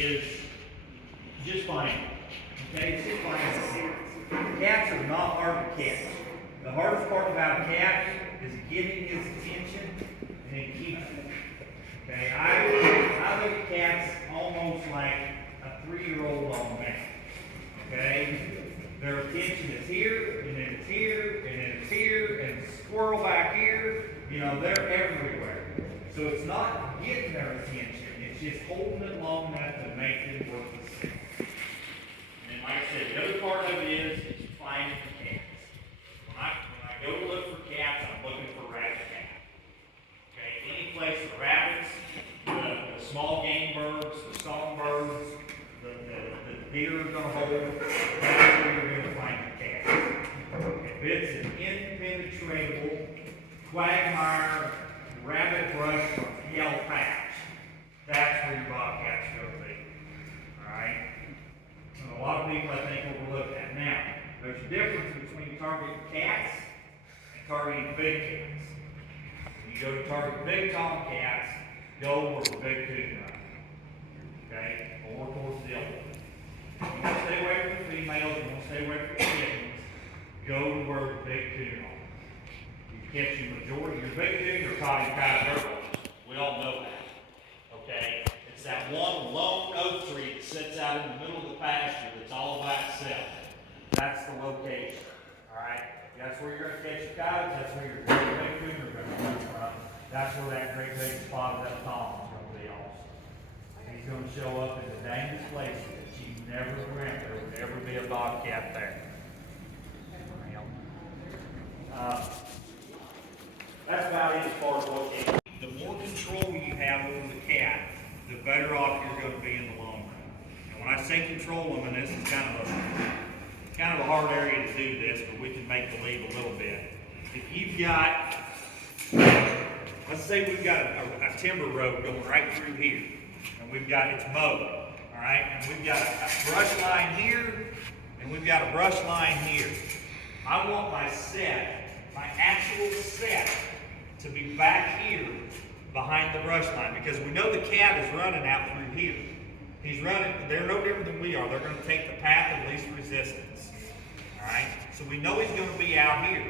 is just finding them. Okay, it's just finding them. Cats are not hard to catch. The hardest part about a cat is getting his attention and then keeping it. Okay, I look at cats almost like a 3-year-old on them. Okay, their attention is here, and then it's here, and then it's here, and it's squirrel back here. You know, they're everywhere. So it's not getting their attention, it's just holding it long enough to make them work the scent. And like I said, the other part of it is finding the cats. When I go to look for cats, I'm looking for rabbit cat. Okay, any place the rabbits, the small game birds, the songbirds, the deer are going to hold, that's where you're going to find the cats. If it's an impenetrable quagmire rabbit brush or yellow patch, that's where your bobcat's going to be. Alright? A lot of people, I think, overlook that. Now, there's a difference between targeting cats and targeting big cats. When you go to target big tomcats, go where the big coon runs. Okay? Or towards the elbow. You want to stay away from the females, you want to stay away from the kittens, go to where the big coon are. You catch your majority, your big coon are caught in dirt rollers. We all know that. Okay? It's that one lone oak tree that sits out in the middle of the pasture that's all by itself. That's the location. Alright? That's where you're going to catch your coyotes, that's where your great big coon are going to come from. That's where that great big spotted up tom is going to be also. He's going to show up in the dangest places that you never dreamt there would ever be a bobcat there. That's about it as far as location. The more control you have over the cat, the better off you're going to be in the long run. And when I say control them, and this is kind of a hard area to do this, but we can make believe a little bit. If you've got, let's say we've got a timber road going right through here, and we've got it's mowed, all right, and we've got a brush line here, and we've got a brush line here. I want my actual set, to be back here behind the brush line, because we know the cat is running out through here. He's running, they're no different than we are. They're going to take the path of least resistance. All right? So we know he's going to be out here.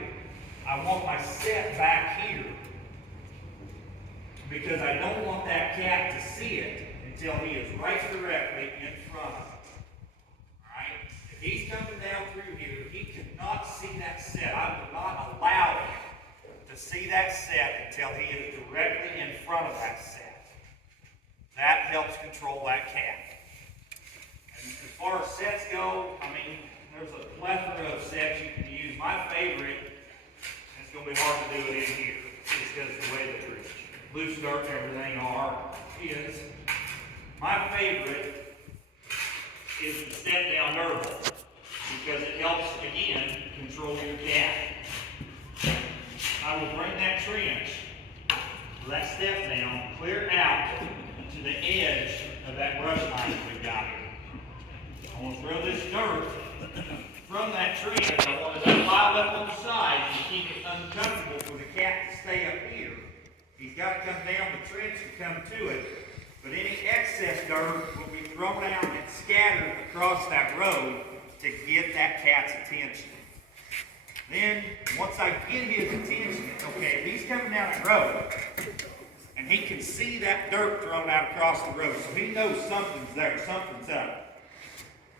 I want my set back here, because I don't want that cat to see it until he is right directly in front of it. All right? If he's coming down through here, he cannot see that set. I will not allow him to see that set until he is directly in front of that set. That helps control that cat. And as far as sets go, I mean, there's a plethora of sets you can use. My favorite, and it's going to be hard to do it in here, just because of the way the loose dirt and everything is. My favorite is the step down nerval, because it helps, again, control your cat. I will bring that trench, that step down, clear out to the edge of that brush line that we've got here. I want to throw this dirt from that trench. I want it to pile up on the sides to keep it uncomfortable for the cat to stay up here. He's got to come down the trench to come to it, but any excess dirt will be thrown out and scattered across that road to get that cat's attention. Then, once I get his attention, okay, if he's coming down the road, and he can see that dirt thrown out across the road, so he knows something's there, something's up.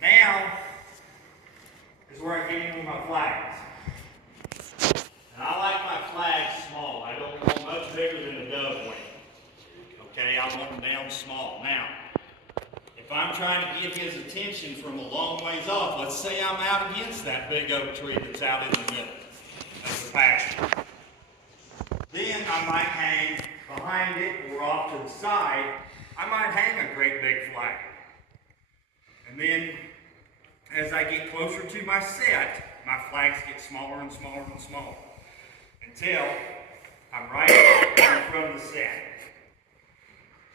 Now, is where I get in with my flags. And I like my flags small. I don't want much bigger than a dove wing. Okay, I want them down small. Now, if I'm trying to get his attention from a long ways off, let's say I'm out against that big oak tree that's out in the middle of the pasture. Then I might hang behind it or off to the side. I might hang a great big flag. And then as I get closer to my set, my flags get smaller and smaller and smaller until I'm right in front of the set.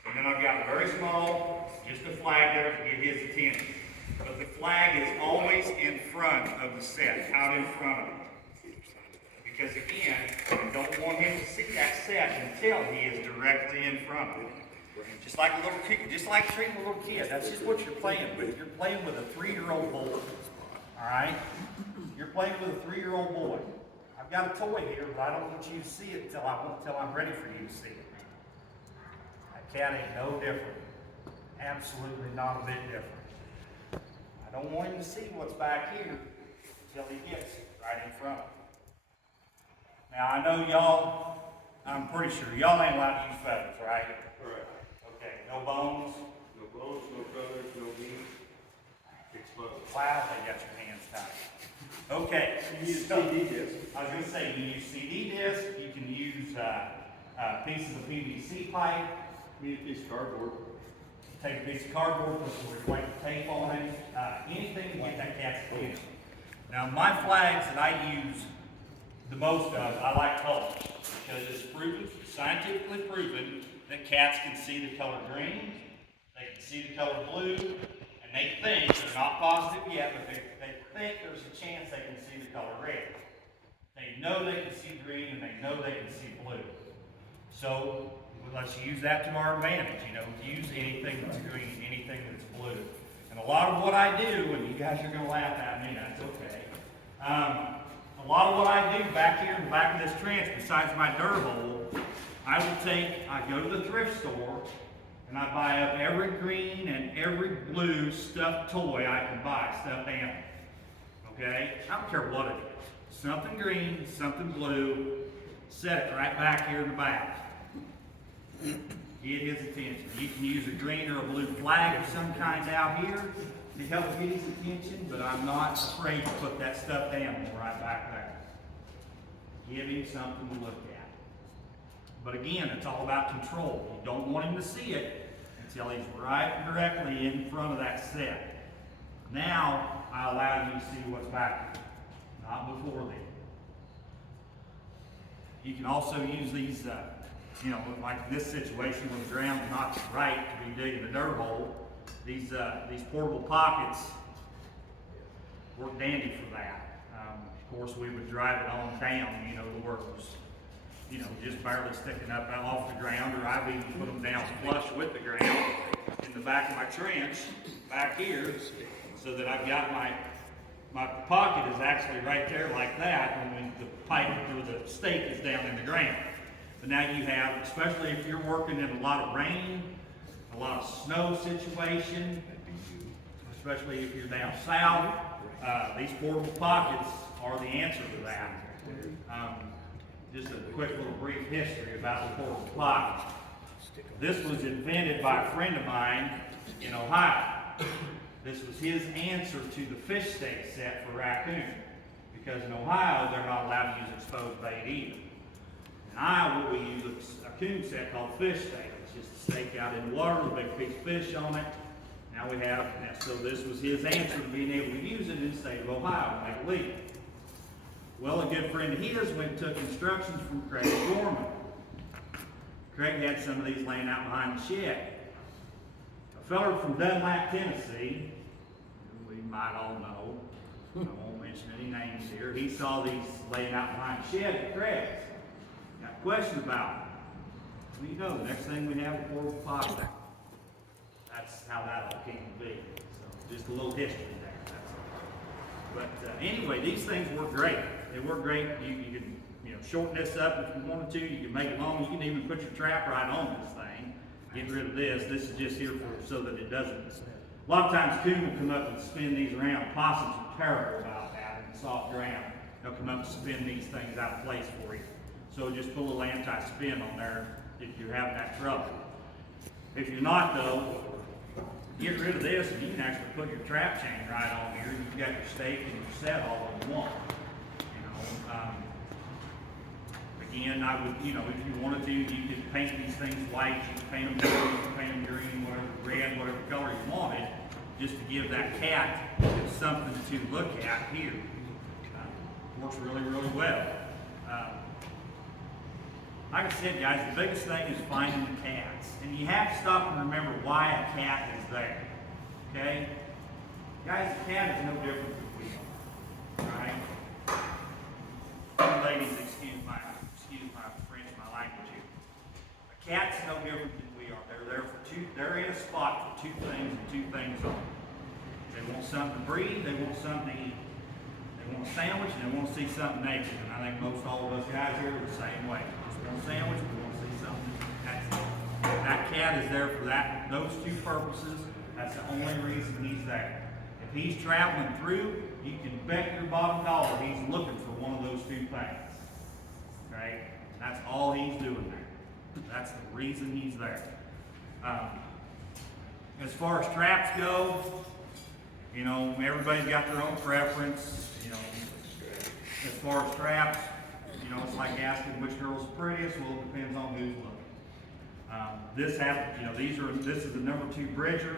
And then I've got very small, just a flag there to get his attention. But the flag is always in front of the set, out in front of it. Because again, I don't want him to see that set until he is directly in front of it. Just like a little kid, just like treating a little kid. That's just what you're playing with. You're playing with a 3-year-old boy. All right? You're playing with a 3-year-old boy. I've got a toy here, but I don't want you to see it until I'm ready for you to see it. That cat ain't no different. Absolutely not a bit different. I don't want him to see what's back here until he gets it right in front of him. Now I know y'all, I'm pretty sure y'all ain't allowed to use feathers, right? Correct. Okay, no bones? No bones, no feathers, no meat. Exposed. Wow, they got your hands tied. Okay. You use CD disc. I was going to say, you can use CD disc, you can use pieces of PVC pipe. Use a piece of cardboard. Take a piece of cardboard, put some reflective tape on it, anything to get that cat's attention. Now my flags that I use the most of, I like colors, because it's proven, scientifically proven, that cats can see the color green, they can see the color blue, and they think, they're not positive yet, but they think there's a chance they can see the color red. They know they can see green, and they know they can see blue. So, let's use that to our advantage, use anything that's green, anything that's blue. And a lot of what I do, and you guys are going to laugh at me, that's okay. A lot of what I do back here in the back of this trench, besides my dirt hole, I go to the thrift store, and I buy up every green and every blue stuffed toy I can buy, stuffed animal. Okay? I don't care what it is. Something green, something blue, set it right back here in the back. Get his attention. You can use a green or a blue flag of some kind out here to help get his attention, but I'm not afraid to put that stuffed animal right back there. Give him something to look at. But again, it's all about control. You don't want him to see it until he's right directly in front of that set. Now, I allow you to see what's back there, not before then. You can also use these like this situation when the ground's not right to be digging a dirt hole, these portable pockets work dandy for that. Of course, we would drive it on down, where it was, just barely sticking up off the ground, or I've even put them down flush with the ground in the back of my trench, back here, so that I've got my pocket is actually right there like that, and when the pipe or the stake is down in the ground. But now you have, especially if you're working in a lot of rain, a lot of snow situation, especially if you're down south, these portable pockets are the answer to that. Just a quick little brief history about the portable pocket. This was invented by a friend of mine in Ohio. This was his answer to the fish stake set for raccoon. Because in Ohio, they're not allowed to use exposed bait either. In Iowa, we use a coon set called fish stake. It's just a stake out in the water with a big piece of fish on it. Now we have, so this was his answer to being able to use it in the state of Ohio and make it legal. Well, a good friend of his went and took instructions from Craig Gorman. Craig had some of these laying out behind the shed. A fellow from Dunlap, Tennessee, who we might all know, I won't mention any names here, he saw these laying out behind the shed at Craig's. Got a question about it. Well, the next thing we have a portable pocket. That's how that all came to be. So just a little history there. That's all. But anyway, these things work great. They work great. You can shorten this up if you wanted to. You can make it long. You can even put your trap right on this thing. Get rid of this. This is just here so that it doesn't. A lot of times coon will come up and spin these around. Possums are terrible about that in soft ground. They'll come up and spin these things out of place for you. So just put a little anti-spin on there if you're having that trouble. If you're not though, get rid of this and you can actually put your trap chain right on here. You've got your stake and your set all in one. Again, I would, if you wanted to, you could paint these things white, you could paint them blue, you could paint them green, whatever, red, whatever color you wanted, just to give that cat something to look at here. Works really, really well. Like I said, guys, the biggest thing is finding the cats. And you have to stop and remember why a cat is there. Okay? Guys, a cat is no different than we are. Alright? Ladies, excuse my French, my language here. A cat's no different than we are. They're there for they're in a spot for two things and two things only. They want something to breathe, they want something to eat. They want a sandwich and they want to see something naked. And I think most all of us guys here are the same way. We just want a sandwich, we want to see something. That's it. That cat is there for those two purposes. That's the only reason he's there. If he's traveling through, you can bet your bottom dollar he's looking for one of those two things. Okay? That's all he's doing there. That's the reason he's there. As far as traps go, you know, everybody's got their own preference. You know, as far as traps, you know, it's like asking which girl's the prettiest. Well, it depends on who's looking. This happens, you know, this is the number 2 Bridger,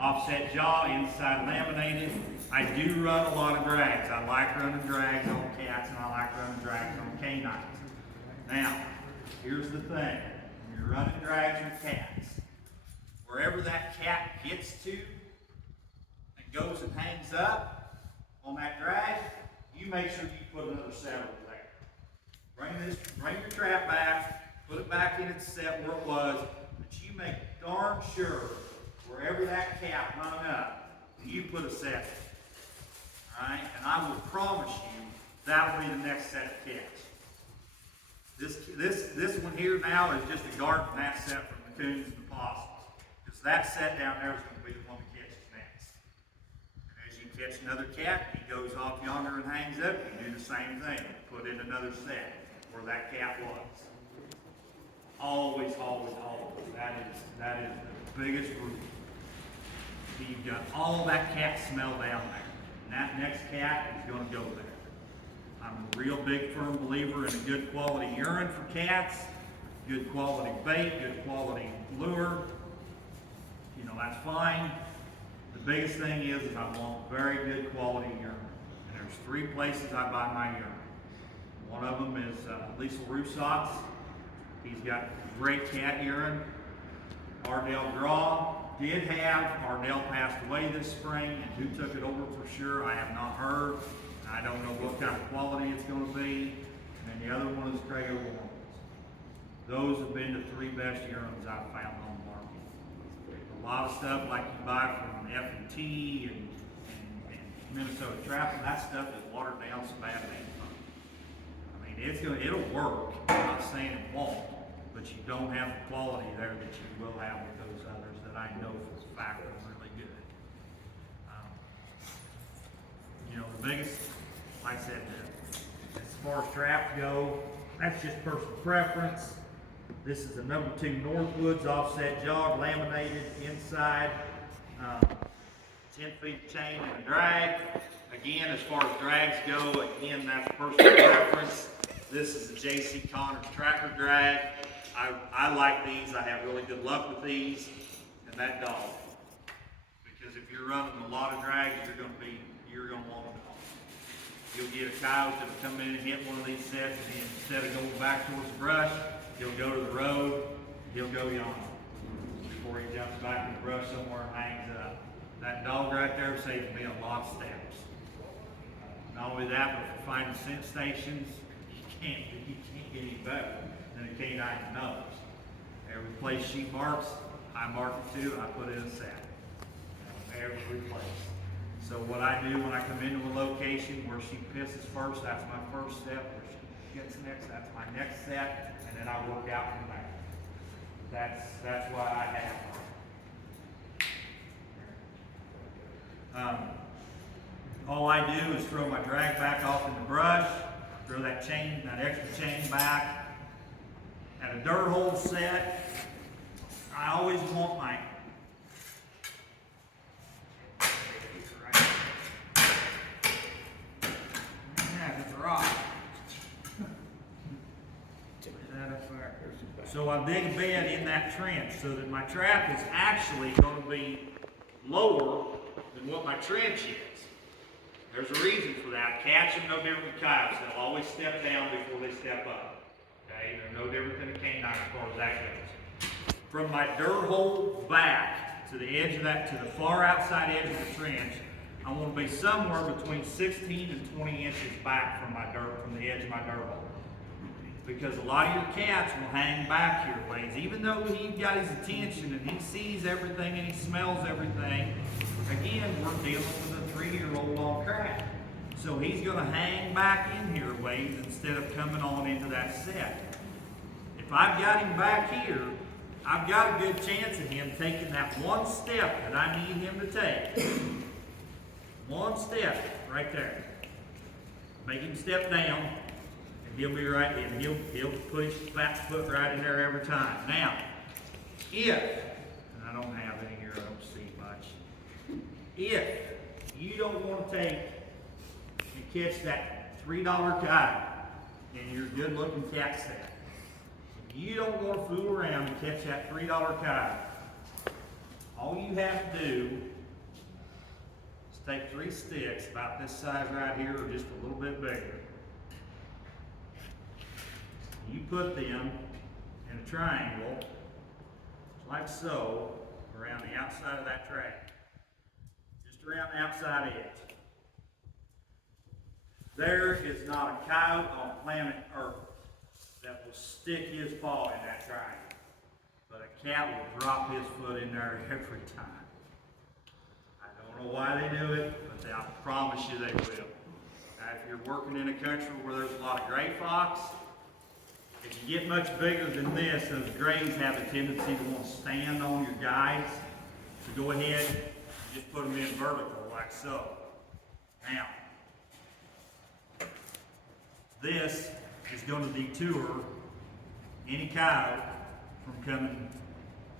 offset jaw, inside laminated. I do run a lot of drags. I like running drags on cats, and I like running drags on canines. Now, here's the thing: when you're running drags with cats, wherever that cat gets to and goes and hangs up on that drag, you make sure you put another set over there. Bring your trap back, put it back in its set where it was, but you make darn sure wherever that cat hung up, you put a set. Alright? And I will promise you that will be the next set of cats. This one here now is just a guard from that set from the coons and the possums. Because that set down there is going to be the one that catches next. And as you catch another cat, he goes off yonder and hangs up, you do the same thing. Put in another set where that cat was. Always, always, always. That is the biggest rule. So you've got all that cat smell down there. And that next cat is going to go there. I'm a real big firm believer in a good quality urine for cats, good quality bait, good quality lure. You know, that's fine. The biggest thing is I want very good quality urine. And there's 3 places I buy my urine. One of them is Liesl Roussots. He's got great cat urine. Ardell Draw did have. Ardell passed away this spring, and who took it over for sure, I have not heard. I don't know what kind of quality it's going to be. And the other one is Craig O'Warren's. Those have been the 3 best urines I've found on the market. A lot of stuff like you buy from F&T and Minnesota Trapping, that stuff is watered down so bad it ain't fun. I mean, it'll work. I'm not saying it won't, but you don't have the quality there that you will have with those others that I know for a fact are really good. You know, the biggest, like I said, as far as traps go, that's just personal preference. This is the number 2 Northwoods offset jog, laminated inside, 10 feet chain and a drag. Again, as far as drags go, again, that's personal preference. This is the J.C. Connors tracker drag. I like these. I have really good luck with these and that dog. Because if you're running a lot of drags, you're going to want a dog. You'll get a coyote that'll come in and hit one of these sets, and instead of going back towards the brush, he'll go to the road, he'll go yonder before he jumps back in the brush somewhere and hangs up. That dog right there saves me a lot of steps. Not only that, but if you find the scent stations, you can't get any better than a canine nose. Every place she barks, I mark it too, and I put in a set. Every place. So what I do when I come into a location where she pisses first, that's my first step. Where she gets next, that's my next set, and then I work out from there. That's why I have her. All I do is throw my drag back off in the brush, throw that extra chain back. At a dirt hole set, I always want my So I dig a bed in that trench so that my trap is actually going to be lower than what my trench is. There's a reason for that. Cats are no different than coyotes. They'll always step down before they step up. Okay? They're no different than a canine as far as that goes. From my dirt hole back to the edge of that, to the far outside edge of the trench, I want to be somewhere between 16 and 20 inches back from the edge of my dirt hole. Because a lot of your cats will hang back here ways. Even though he's got his attention and he sees everything and he smells everything, again, we're dealing with a 3-year-old on crack. So he's gonna hang back in here ways instead of coming on into that set. If I've got him back here, I've got a good chance of him taking that one step that I need him to take. One step right there. Make him step down, and he'll be right in. He'll push that foot right in there every time. Now, if, and I don't have any here, I don't see much. If you don't want to take and catch that $3 coyote in your good-looking cat set, if you don't want to fool around and catch that $3 coyote, all you have to do is take 3 sticks about this size right here or just a little bit bigger. You put them in a triangle, like so, around the outside of that track. Just around the outside edge. There is not a coyote on planet Earth that will stick his paw in that triangle. But a cat will drop his foot in there every time. I don't know why they do it, but I promise you they will. Now, if you're working in a country where there's a lot of gray fox, if you get much bigger than this, those grays have a tendency to want to stand on your guides. So go ahead and just put them in vertical like so. Now, this is going to detour any coyote from coming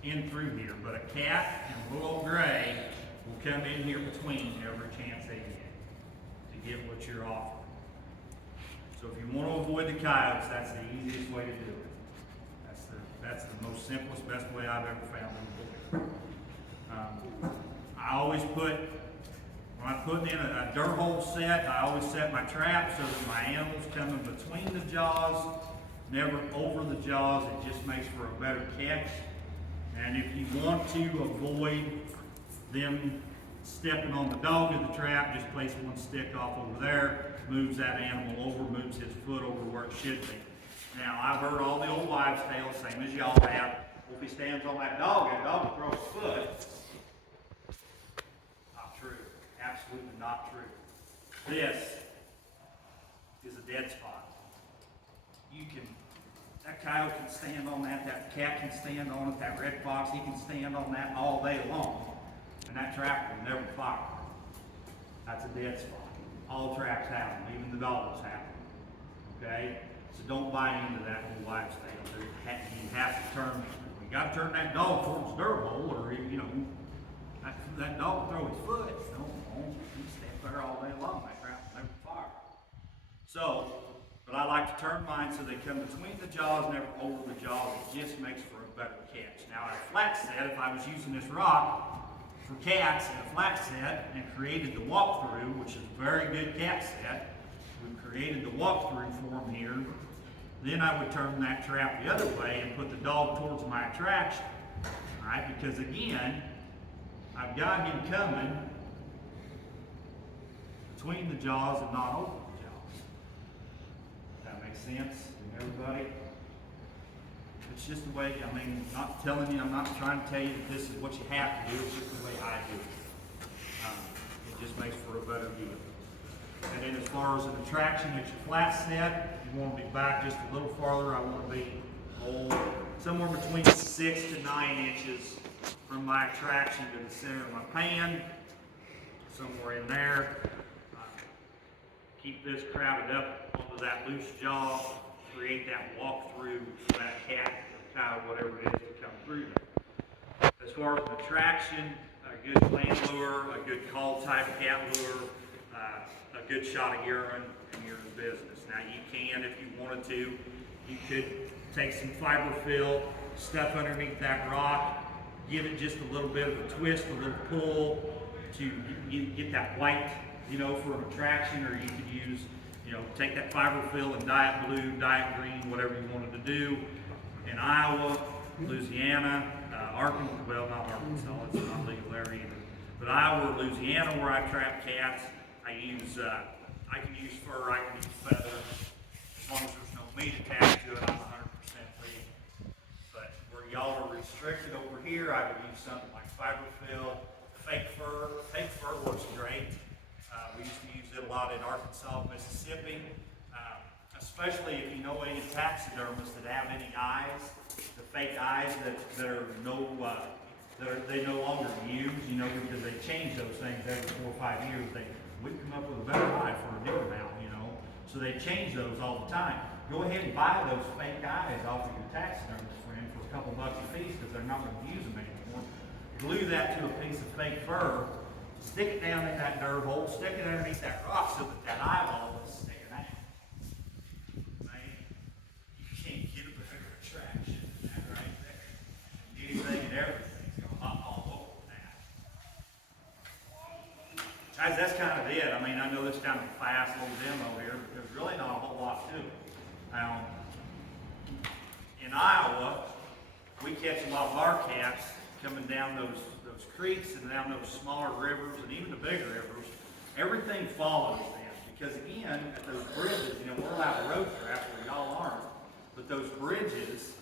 in through here. But a cat and a little old gray will come in here between every chance they get to get what you're offering. So if you want to avoid the coyotes, that's the easiest way to do it. That's the most simplest, best way I've ever found to do it. I always put, when I'm putting in a dirt hole set, I always set my trap so that my animals come in between the jaws, never over the jaws. It just makes for a better catch. And if you want to avoid them stepping on the dog in the trap, just place one stick off over there, moves that animal over, moves his foot over where it should be. Now, I've heard all the old wives' tales, same as y'all have. Well, if he stands on that dog will throw his foot. Not true. Absolutely not true. This is a dead spot. That coyote can stand on that cat can stand on it, that red fox, he can stand on that all day long, and that trap will never fire. That's a dead spot. All traps have them, even the dogs have them. Okay? So don't buy into that whole wives' tale. You have to turn, you got to turn that dog towards the dirt hole, or that dog will throw his foot. He stand there all day long. That trap will never fire. So, but I like to turn mine so they come between the jaws, never over the jaws. It just makes for a better catch. Now, at a flat set, if I was using this rock for cats in a flat set and created the walkthrough, which is a very good cat set, we created the walkthrough for them here, then I would turn that trap the other way and put the dog towards my attraction. All right, because again, I've got him coming between the jaws and not over the jaws. That makes sense to everybody? It's just the way, I'm not telling you, I'm not trying to tell you that this is what you have to do, it's just the way I do it. It just makes for a better deal. And then as far as an attraction at your flat set, you want to be back just a little farther. I want to be somewhere between 6 to 9 inches from my attraction to the center of my pan, somewhere in there. Keep this crowded up onto that loose jaw, create that walk through for that cat or cow, whatever it is, to come through there. As far as an attraction, a good plant lure, a good call type cat lure, a good shot of urine, and you're in business. Now you can, if you wanted to, you could take some fiberfill, stuff underneath that rock, give it just a little bit of a twist, a little pull to get that white, for an attraction, or you could use, take that fiberfill and dye it blue, dye it green, whatever you wanted to do. In Iowa, Louisiana, Arkansas, well, not Arkansas, it's not legal there either. But Iowa or Louisiana, where I trap cats, I can use fur, I can use feather, as long as there's no me to tax to it, I'm 100% legal. But where y'all are restricted over here, I would use something like fiberfill, fake fur. Fake fur works great. We used to use it a lot in Arkansas, Mississippi, especially if you know any taxidermists that have any eyes, the fake eyes that are they no longer use, you know, because they change those things every 4 or 5 years. We come up with a better eye for a newer mount, you know, so they change those all the time. Go ahead and buy those fake eyes off of your taxidermist friend for a couple bucks a piece because they're not going to use them anymore. Glue that to a piece of fake fur, stick it down in that dirt hole, stick it underneath that rock so that eyeball is sticking out. Man, you can't get a better attraction than that right there. Anything and everything's going to hop all over that. Guys, that's kind of it. I mean, I know this is kind of a fast little demo here, but there's really not a whole lot to it. In Iowa, we catch a lot of bobcats coming down those creeks and down those smaller rivers and even the bigger rivers. Everything follows them because again, at those bridges, you know, we're allowed road craft where y'all aren't, but those bridges,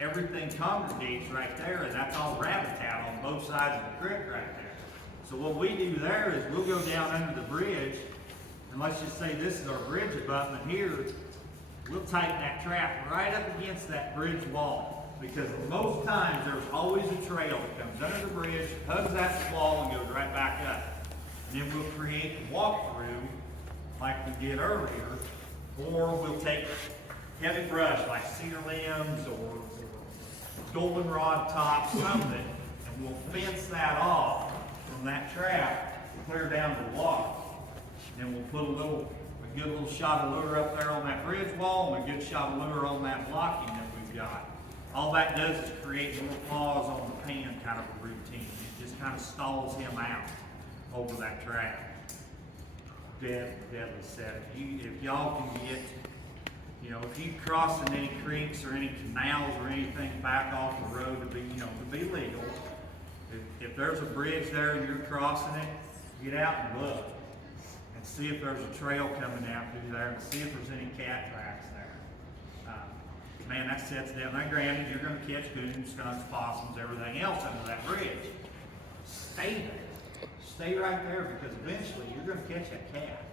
everything congregates right there, and that's all habitat on both sides of the creek right there. So what we do there is we'll go down under the bridge, and let's just say this is our bridge abutment here. We'll tighten that trap right up against that bridge wall. Because most times there's always a trail that comes under the bridge, hugs that wall, and goes right back up. And then we'll create a walkthrough like we did earlier, or we'll take heavy brush like cedar limbs or goldenrod tops, something, and we'll fence that off from that trap to clear down the water. Then we'll put a good little shot of lure up there on that bridge wall and a good shot of lure on that blocking that we've got. All that does is create more pause on the pan kind of a routine. It just kind of stalls him out over that track. Deadly set. If y'all can get, you know, if you crossing any creeks or any canals or anything back off the road to be legal. If there's a bridge there and you're crossing it, get out and look and see if there's a trail coming out through there and see if there's any cat tracks there. Man, that sets down. Now, granted, you're going to catch coons, skunks, possums, everything else under that bridge. Stay there. Stay right there because eventually you're going to catch that cat.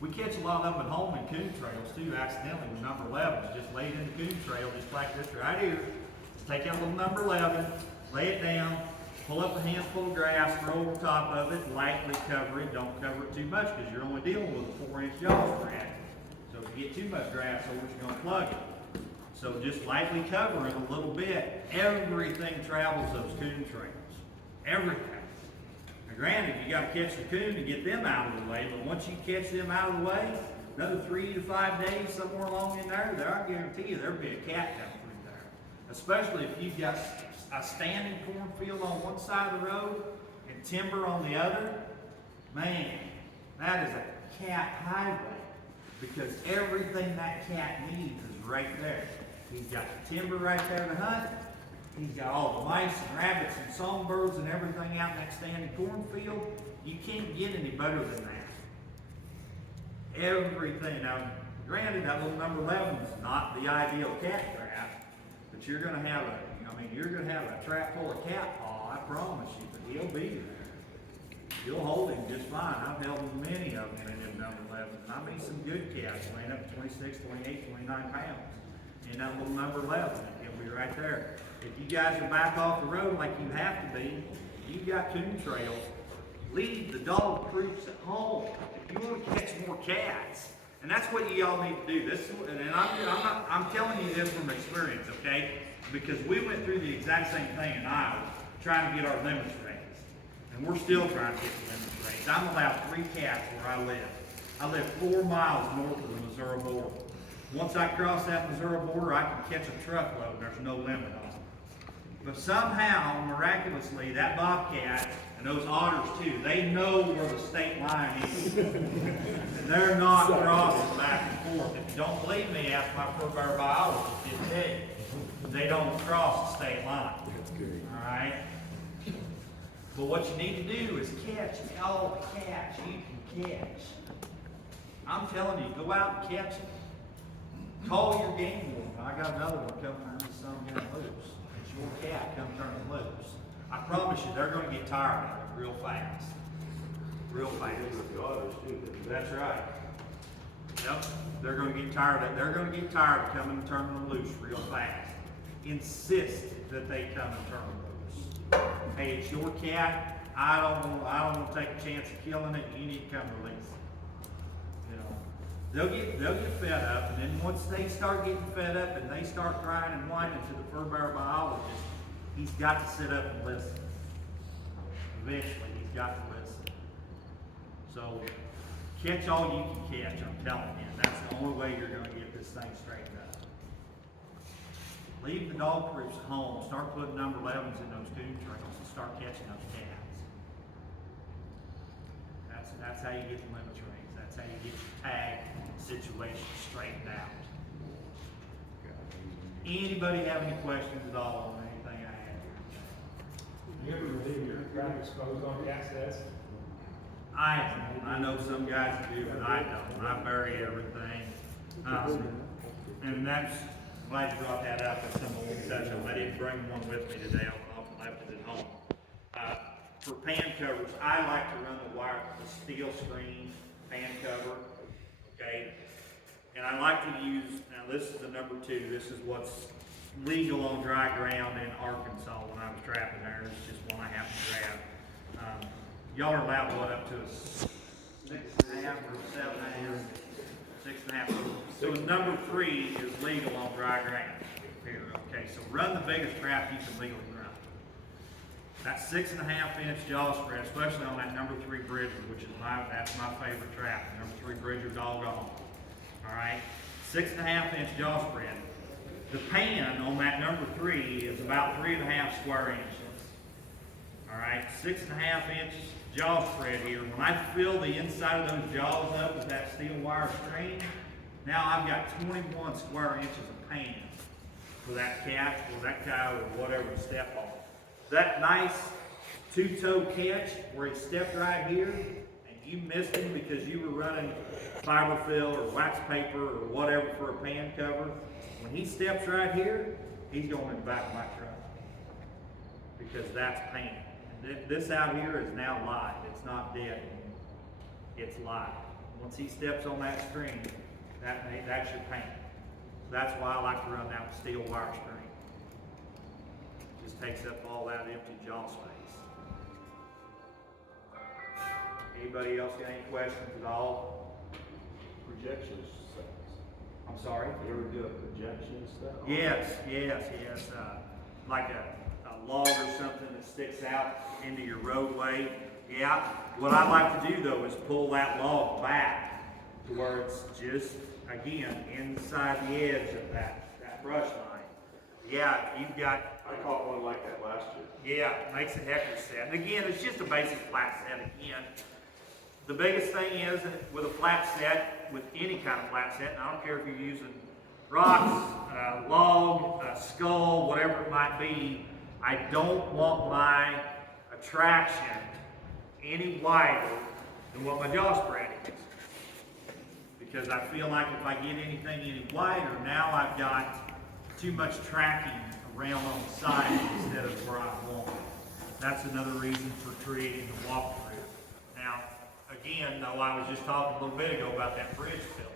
We catch a lot of them at home in coon trails too, accidentally with number 11. Just lay it in the coon trail just like this right here. Just take out little number 11, lay it down, pull up a handful of grass, throw over top of it, lightly cover it. Don't cover it too much because you're only dealing with a 4-inch jaws rat. So if you get too much grass over it, you're going to plug it. So just lightly cover it a little bit. Everything travels those coon trails. Everything. Now granted, you got to catch the coon to get them out of the way, but once you catch them out of the way, another 3 to 5 days somewhere along in there, I guarantee you there'll be a cat coming through there. Especially if you've got a standing cornfield on one side of the road and timber on the other. Man, that is a cat highway. Because everything that cat needs is right there. He's got the timber right there to hunt. He's got all the mice and rabbits and songbirds and everything out in that standing cornfield. You can't get any better than that. Everything. Now, granted, that little number 11 is not the ideal cat trap, but you're going to have a trap full of cat paw, I promise you, but he'll be there. You'll hold him just fine. I've held many of them in them number 11. I mean some good cats weighing up to 26, 28, 29 pounds. In that little number 11, he'll be right there. If you guys are back off the road like you have to be, you've got coon trails, leave the dog troops at home. If you want to catch more cats, and that's what y'all need to do. And I'm telling you this from experience, okay? Because we went through the exact same thing in Iowa, trying to get our limits raised. And we're still trying to get the limits raised. I'm allowed 3 cats where I live. I live 4 miles north of the Missouri border. Once I cross that Missouri border, I can catch a truckload. There's no limit on it. But somehow, miraculously, that bobcat and those otters too, they know where the state line is. And they're not crossing back and forth. If you don't believe me, ask my fur bear biologist. He'll tell you. They don't cross the state line. All right? But what you need to do is catch all the cats you can catch. I'm telling you, go out and catch them. Call your game warden. I got another one coming from this son getting loose. It's your cat come turn it loose. I promise you, they're gonna get tired of it real fast. Real fast. That's right. Yep, they're gonna get tired of it. They're gonna get tired of coming and turning them loose real fast. Insist that they come and turn them loose. Hey, it's your cat. I don't want to take a chance of killing it. You need to come release it. You know, they'll get fed up, and then once they start getting fed up and they start crying and whining to the fur bearer biologist, he's got to sit up and listen. Eventually, he's got to listen. So, catch all you can catch. I'm telling you, that's the only way you're going to get this thing straightened up. Leave the dog proofs home. Start putting number 11s in those coon trails and start catching those cats. That's how you get the limit rings. That's how you get your tag situation straightened out. Anybody have any questions at all on anything I had here? You ever leave your crap exposed on cat sets? I know some guys do, but I don't. I bury everything. And that's, glad you brought that up. It's something we'll touch on. I didn't bring one with me today. I often left it at home. For pan covers, I like to run the steel screen pan cover, okay? And I like to use, now this is the number 2. This is what's legal on dry ground in Arkansas when I was trapping there. It's just one I happened to grab. Y'all are allowed what, up to a 6.5 or 7.5? 6.5. So number 3 is legal on dry ground here, okay? So run the biggest trap you can legally run. That 6.5-inch jaw spread, especially on that number 3 bridger, which is that's my favorite trap. Number 3 bridger doggone. All right, 6.5-inch jaw spread. The pan on that number 3 is about 3.5 square inches. All right, 6.5-inch jaw spread here. When I fill the inside of those jaws up with that steel wire string, now I've got 21 square inches of pan for that cat or that cow or whatever to step on. That nice 2-toe catch where he stepped right here and you missed him because you were running fiberfill or wax paper or whatever for a pan cover, when he steps right here, he's going in the back of my truck because that's pan. And this out here is now live. It's not dead. It's live. Once he steps on that string, that's your pan. That's why I like to run that with steel wire string. Just takes up all that empty jaw space. Anybody else got any questions at all? Projection sets. I'm sorry? You ever do a projection set? Yes. Like a log or something that sticks out into your roadway. Yeah. What I like to do though is pull that log back to where it's just, again, inside the edge of that brush line. Yeah, you've got... I caught one like that last year. Yeah, makes a heck of a set. And again, it's just a basic flat set again. The biggest thing is with a flat set, with any kind of flat set, and I don't care if you're using rocks, log, skull, whatever it might be, I don't want my attraction any wider than what my jaw spread is. Because I feel like if I get anything any wider, now I've got too much tracking around on the side instead of where I want. That's another reason for creating the walkthrough. Now, again, though, I was just talking a little bit ago about that bridge filler.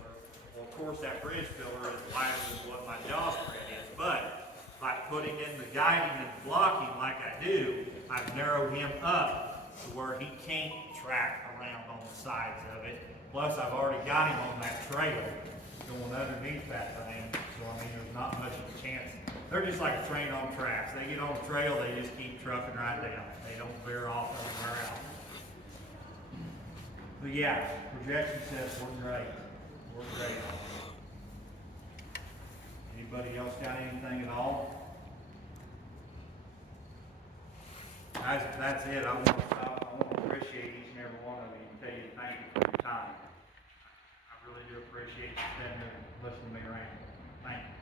Well, of course, that bridge filler is wider than what my jaw spread is, but by putting in the guiding and blocking like I do, I've narrowed him up to where he can't track around on the sides of it. Plus, I've already got him on that trail going underneath that thing, so I mean, there's not much of a chance. They're just like a train on tracks. They get on a trail, they just keep trucking right down. They don't veer off and wear out. But yeah, projection sets work great. Work great. Anybody else got anything at all? Guys, if that's it, I want to appreciate each and every one of you and tell you thank you for your time. I really do appreciate you standing there and listening to me around. Thank you.